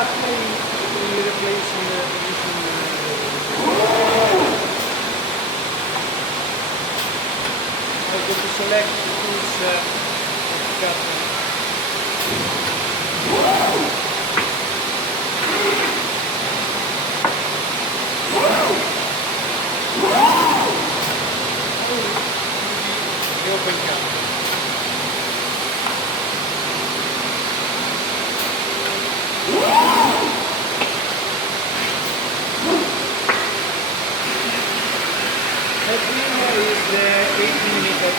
actually we replace the position. I go to select tools cut.